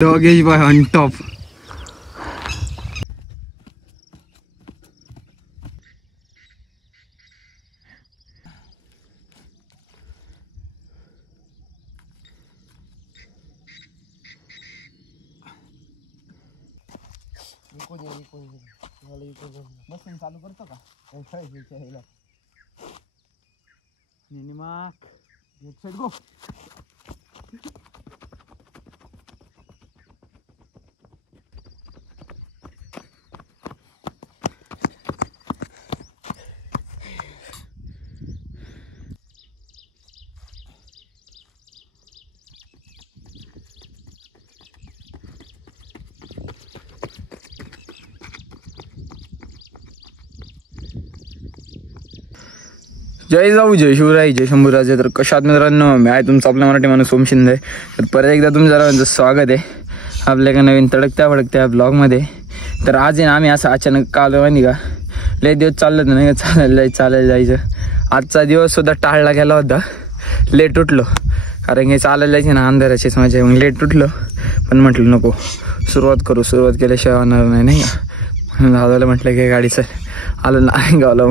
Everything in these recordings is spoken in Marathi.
Doggish boy on top. बसून चालू करतो का Minimark. Let's go. जय जाऊ जय शिवराय जय शंभूराजे. तर कशात मित्रांनो, मी आहे तुमचा आपला मराठी माणूस ओम शिंदे. तर परत एकदा तुमच्या सर्वांचं स्वागत आहे आपल्या एका नवीन तडकत्या भडकत्या ब्लॉगमध्ये. तर आज आहे ना, आम्ही असं अचानक आलो माहिती का, लय दिवस चाललं होतं नाही का, चालायला जायचं. आजचा दिवस सुद्धा टाळला गेला होता. लेट उठलो कारण की चालायला जायचे ना, अंधाराचीच मजा. मग लेट उठलो पण म्हटलं नको, सुरुवात केल्याशिवाय होणार नाही का. दादाला म्हटलं की गाडीचं आलो नारायणगावला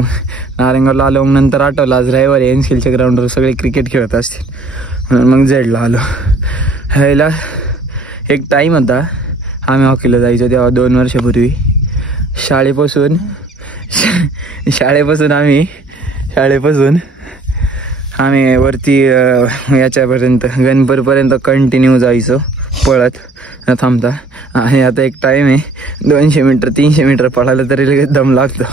आलो. मग नंतर आठवलं आज रविवारी एनस्किलच्या ग्राउंडवर सगळे क्रिकेट खेळत असतील म्हणून मग झेडला आलो. ह्याला एक टाईम होता, आम्ही हॉकीला जायचो तेव्हा 2 वर्षापूर्वी. शाळेपासून आम्ही वरती याच्यापर्यंत गणपतपर्यंत कंटिन्यू जायचो पळत न थांबता. आणि आता एक टाईम आहे, 200 मीटर 300 मीटर पळायला तरी लगेच दम लागतो,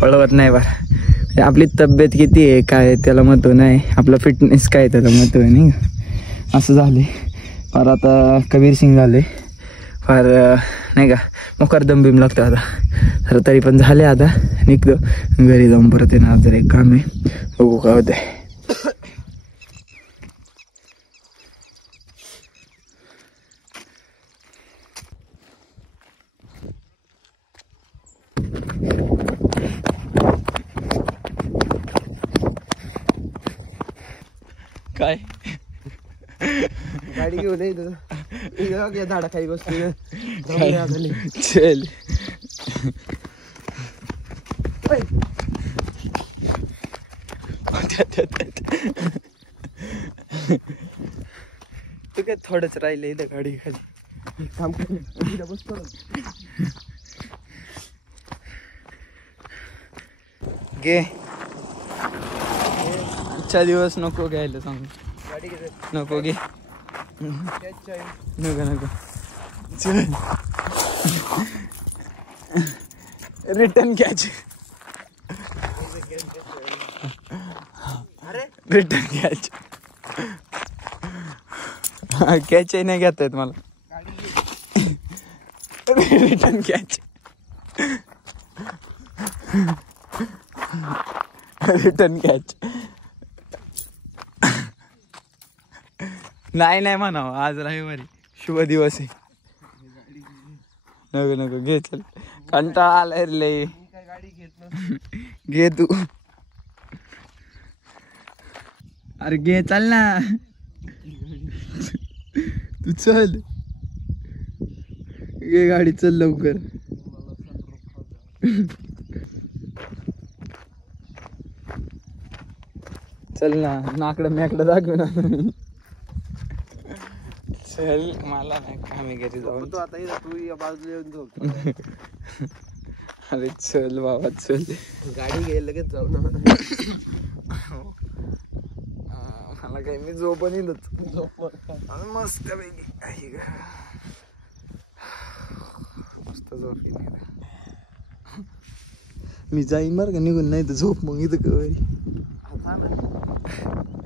पळवत नाही बरं. आपली तब्येत किती आहे काय त्याला महत्त्व नाही, आपलं फिटनेस काय त्याला महत्त्व आहे नाही का. असं झाले फार. आता कबीर सिंग झाले फार नाही का, मोकार दमबिम लागतो आता. तर तरी पण झाले, आता निघतो घरी जाऊन परत आहे ना. आज जर एक काम आहे, बघू काय होतंय. काय गाडी घेऊन या झाडाखाली बसतो. चल तू काय थोडंच राहिलं इथं गाडी खाली काम बसतो. घे 4 दिवस नको घ्यायला सांग. गाडी घे नको घे, नको चल रिटर्न घ्यायचे. रिटर्न घ्यायचे कॅच नाही घेता येत मला. रिटर्न घ्यायचे, रिटर्न घ्यायचे. नाही म्हणावं, आज रविवारी शुभ दिवस आहे. नको घे, चल कंटाळा आलाय रे. घे तू, अरे घे चल ना तू, चल घे गाडी, चल लवकर. चल ना, नाकडं मॅकडं दाखव ना. चल, मला नाही का, आम्ही घरी जाऊन तो आता तू या बाजूला येऊन झोप. अरे चल बाबा चल, गाडी घे लगेच जाऊ ना. मला काही मी झोपण येईल मस्त पैकी. मस्त झोप मी जाईन बरं का निघून, नाही तर झोप मग इथं कवरी.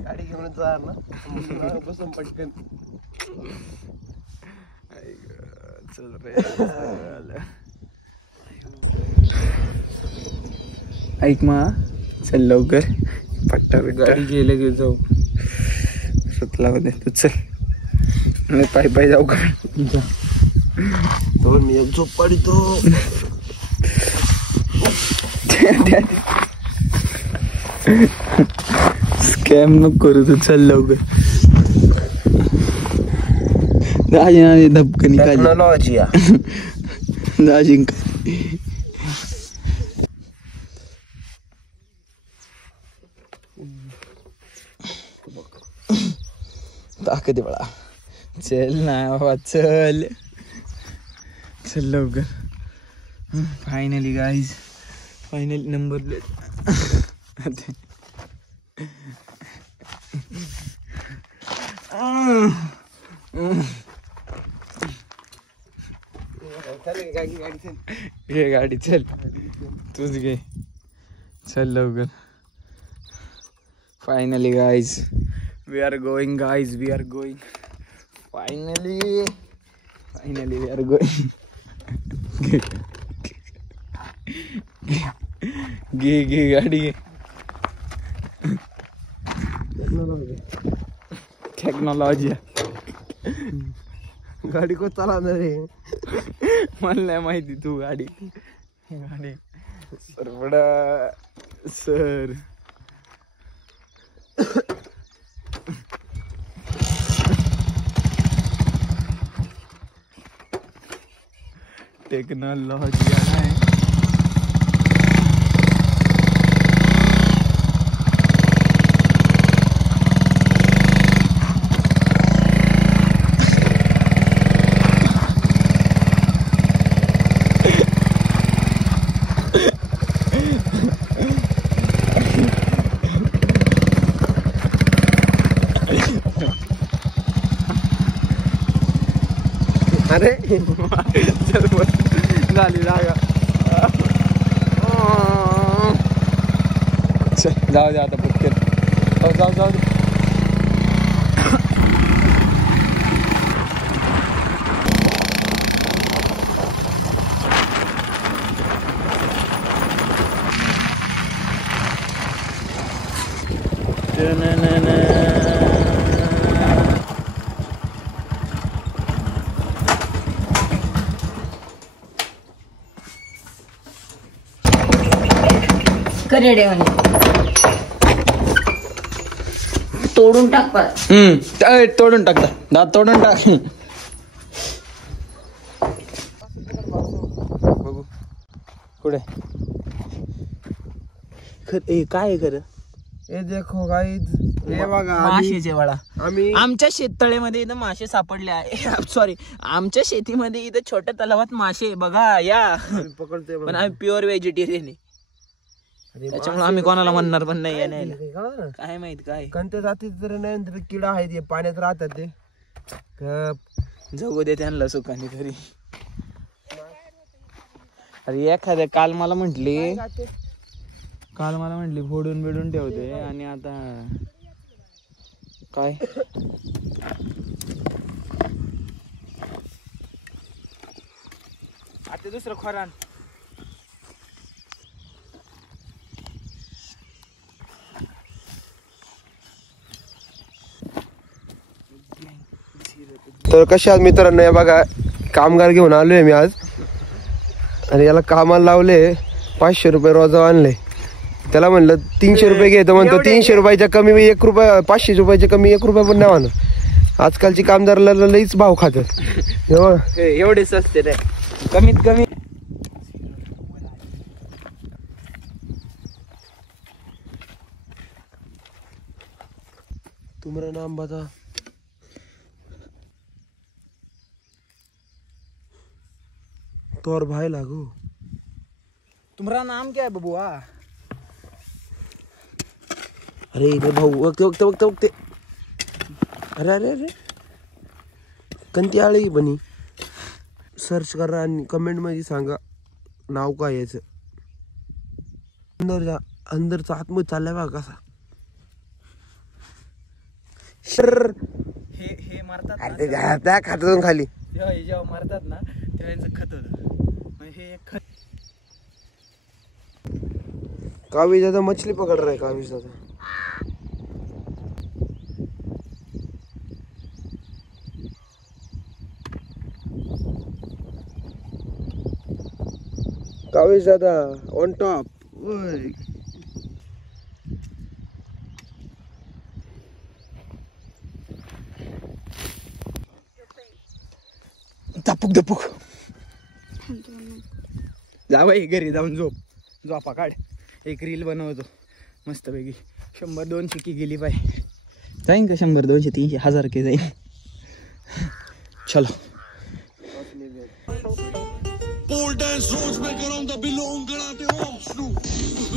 गाडी घेऊन जा ना, बसून पटकन. चल रे, ऐक मा, चल लवकर पट्टा गाडी गेले गे जाऊ. सुतला होते तू, चल मी पाय जाऊ का. तो मी एक झोप पाडतो. स्कॅम नको करू तू, चल लवकर. दाजी धपकनी खाली टेक्नॉलॉजी दाजी ताकद आहे बाळा. चल ना बाबा चल चल लवकर. Finally guys finally number plate. घे गाडी चल तूच घे चल लवकर. Finally guys we are going guys we are going finally we are going. घे घे गाडी घे. टेक्नॉलॉजी गाडी को चालवणार रे. मला नाही माहिती तू गाडी सरवडा सर. टेक्नॉलॉजी आहे. अरे चल झाली जागा. चल जाऊ दे आता पटकन जाऊ जाऊ दे. करेडे तोडून टाक परत. तोडून टाक दात तोडून टाक. बघू कुठे काय आहे खरं. हे देखो गाईज हे बघा माशेचे वाडा. आम्ही आमच्या शेततळेमध्ये इथं मासे सापडले आहे. सॉरी आमच्या शेतीमध्ये इथं छोट्या तलावात मासे बघा या. पकडतोय पण आम्ही प्युअर व्हेजिटेरियन आहे त्याच्यामुळे आम्ही कोणाला म्हणणार पण नाही यायला. काय माहित काय कोणत्या जातीत जर नाही तर किडा आहे ते पाण्यात राहतात ते. जगू दे त्यांना सुखाने तरी. अरे एखाद्या काल मला म्हटली फोडून बिडून ठेवते आणि आता काय आता दुसरं खोरान. तर कशा आहात मित्रांनो. हे बघा कामगार घेऊन आलोय मी आज आणि याला कामाला लावले. 500 रुपये रोजा आणले. त्याला म्हणलं 300 रुपये घेतो म्हणतो 300 रुपयाच्या कमी 1 रुपया 500 रुपयाच्या कमी 1 रुपया पण नाही म्हणून. आजकालची कामदाराला लईच भाव खातात. एवढे सस्ते रे कमीत कमी. तुम्हारा नाम बता. तोर भाई लागू. तुम्हारा नाम क्या है बबुआ. अरे इथे भाऊ बघते. अरे अरे अरे कोणती आळी बनी. सर्च करा आणि कमेंट मध्ये सांगा नाव काय याचं. अंदरचा आतमध्ये चाललाय बघा कसा. हे मारतात अरे त्या खात्यातून खाली जेव्हा मारतात ना तेव्हा यांचं खत होतं. हे खत. कावीज दादा मछली पकड़ रहा है. कावीज दादा कावीज दादा ऑन टॉप. धपुक जा बाई घरी जाऊन झोपा काढ. एक रील बनवतो मस्तपैकी. 100-200 की गेली पाय. जाईन का 100-200-300 1000 के जाईन. चलो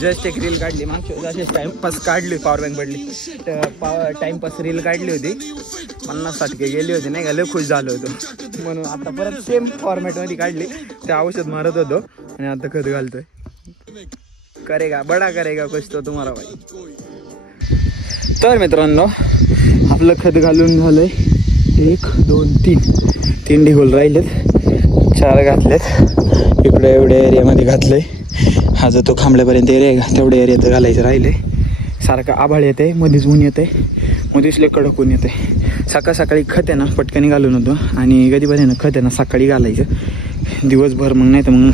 जस्ट एक रील काढली मागच्या टाइमपास काढली. पॉवर बँक पडली टाइमपास रील काढली होती. 50-60 के गेली होती नाही का. लय खुश झालो होतो म्हणून आता परत सेम फॉर्मॅट मध्ये काढली. ते औषध मारत होतो आणि आता खत घालतोय. करेगा बडा करेगा कुछ तो तुम्हाला भाई. तर मित्रांनो आपलं खत घालून झालंय. 1 2 3 ढिगोल राहिलेत. 4 घातलेत. इकडे एवढ्या एरियामध्ये घातलंय. हा जो तो खांबल्यापर्यंत एरिया आहे का तेवढ्या एरियात घालायचं राहिले. सारखं आभाळ येते मध्येच ऊन येते मध्येच लय कडक ऊन येते. सकाळी खत आहे ना पटकनी घालून होतो आणि कधी पण आहे ना खत आहे ना सकाळी घालायचं दिवसभर. मग नाही तर मग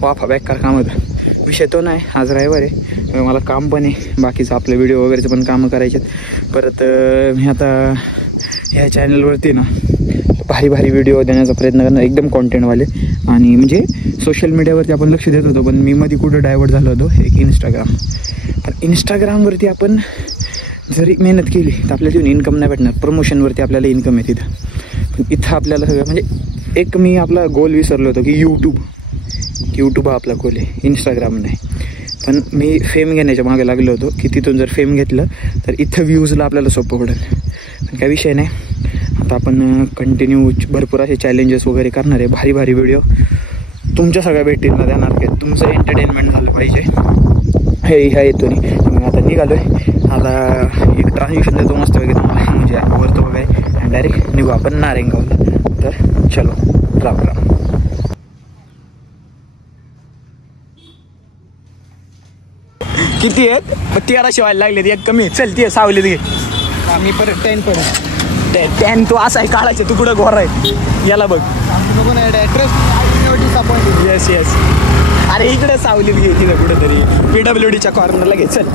वाफा बेकार काम होतं. विषय तो नाही. आज रविवार आहे मला काम पण आहे. बाकीचं आपलं व्हिडिओ वगैरेचं पण कामं करायचे. परत मी आता ह्या चॅनलवरती ना भारी व्हिडिओ देण्याचा प्रयत्न करणार. एकदम कॉन्टेंटवाले आणि म्हणजे सोशल मीडियावरती आपण लक्ष देत होतो पण मी मध्ये कुठं डायव्हर्ट झालो होतो. एक इंस्टाग्राम. पण इंस्टाग्रामवरती आपण जरी मेहनत केली तर आपल्याला तिथून इन्कम नाही भेटणार. प्रमोशनवरती आपल्याला इन्कम आहे तिथं. पण इथं आपल्याला सगळं म्हणजे एक मी आपला गोल विसरलो होतो की यूट्यूब हा आपला गोल आहे. इंस्टाग्राम नाही. पण मी फेम घेण्याच्या मागे लागलो होतो की तिथून जर फेम घेतलं तर इथं व्ह्यूजला आपल्याला सोपं पडेल. पण काही विषय नाही. आता आपण कंटिन्यू भरपूर असे चॅलेंजेस वगैरे करणार आहे. भारी व्हिडिओ तुमच्या सगळ्या भेटींना देणार की तुमचं एंटरटेनमेंट झालं पाहिजे. ह्या येतो नाही. मग आता निघालो आहे. आता एक ट्रान्झॅक्शन देतो मस्त वगैरे तुम्हाला म्हणजे वरतो वगैरे आणि डायरेक्ट निघू आपण नारेंगावला. तर चलो राम. किती आहेत 13 व्हायला लागले. एक कमी चल ती सावलीत घे. आम्ही परत 10 परत 10 तो असा आहे काढायचं. तू कुठं घोर आहे याला बघ. येस अरे इकडे सावलीत घे तिथं कुठेतरी PWDच्या कॉर्नरला घे. चल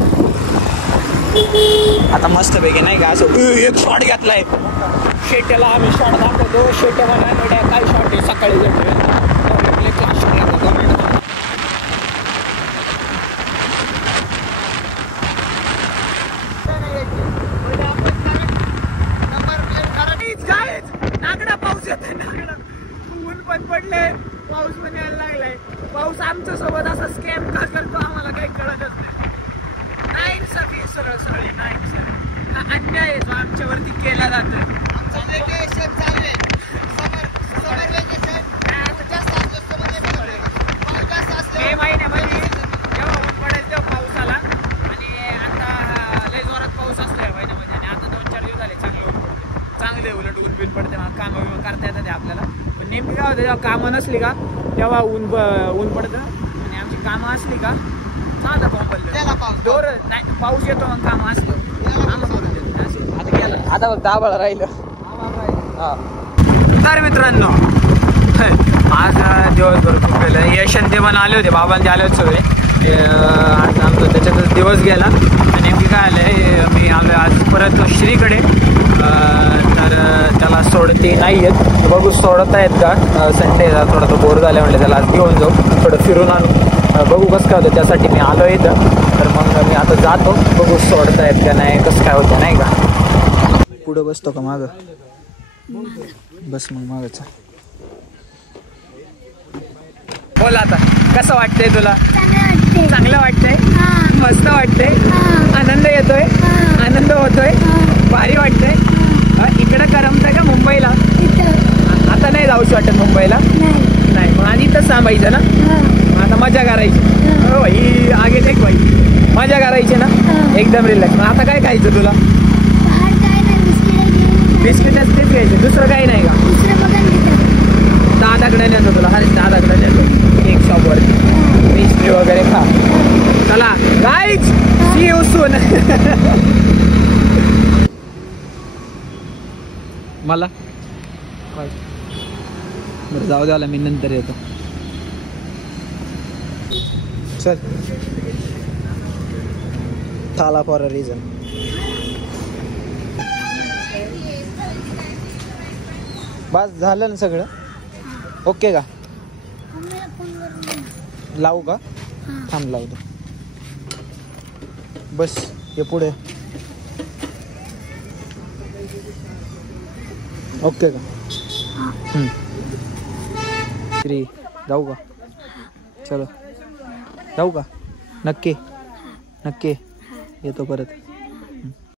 आता मस्त पैकी नाही का असं एक शॉट घेतलाय. शेट्याला आम्ही शॉट दाखवतो. शेट्या मला काय शॉट आहे सकाळी पडले. पाऊस पण यायला लागलाय. पाऊस आमच्या सोबत असा स्कॅम का करतो आम्हाला काही कळतच नाही. सरळ अन्याय जो आमच्यावरती केला जातो. मे महिन्यामध्ये जेव्हा ऊन पडेल तेव्हा पाऊस आला आणि आता लय जोरात पाऊस असला या महिन्यामध्ये. आणि आता 2-4 दिवस झाले चांगले उलट ऊन बिन पडते. कामं करता येतात आपल्याला. पण नेमकी काय होतं जेव्हा कामं नसली का तेव्हा ऊन पडतं आणि आमची कामं असली का चांगला दोर नाही पाऊस येतो. मग कामं असलं आता गेला. आता फक्त आभाळ राहिलं. तर मित्रांनो आज दिवसभर खूप गेलं. यशन ते पण आले होते. बाबांचे आले होते सगळे. आज आमचा त्याच्यातच दिवस गेला. नेमकी काय आलंय मी आलो आज परत श्रीकडे. तर त्याला सोडते नाही आहेत. बघू सोडत आहेत का. संडे थोडा तो बोर झाला म्हटलं त्याला आज घेऊन जाऊ थोडं फिरून आणू. बघू कसं काय होतं. त्यासाठी मी आलो इथं. तर मग मी आता जातो. बघू सोडत आहेत का नाही कसं काय होतं नाही का. पुढं बसतो का मागं बस मग मागचं. बोल आता कसं वाटतंय तुला. चांगलं वाटतंय. मस्त वाटतंय. आनंद येतोय. आनंद होतोय. भारी वाटतंय. इकडं करमतंय का मुंबईला. आता नाही जाऊशी वाटत मुंबईला नाही. मग आणि इथंच थांबायचं ना. आता मजा करायची. हो भाई आगे देख भाई मजा करायची ना एकदम रिलॅक्स. आता काय खायचं तुला. बिस्किट तेच घ्यायचं. दुसरं काही नाही का. दादाकडे नेतो तुला. दादाकडे नेतो एक शॉपवर पेस्ट्री वगैरे खा. चला गाईज सी यू सून. मला बरं जाऊ द्याला मी नंतर येतो. चल थाला फॉर अ रिझन. बस झालं ना सगळं. ओके का? लावू का? थांब लावतो. बस हे पुढे. ओके का? 3 जाऊ का? चलो जाऊ का? नक्की येतो परत.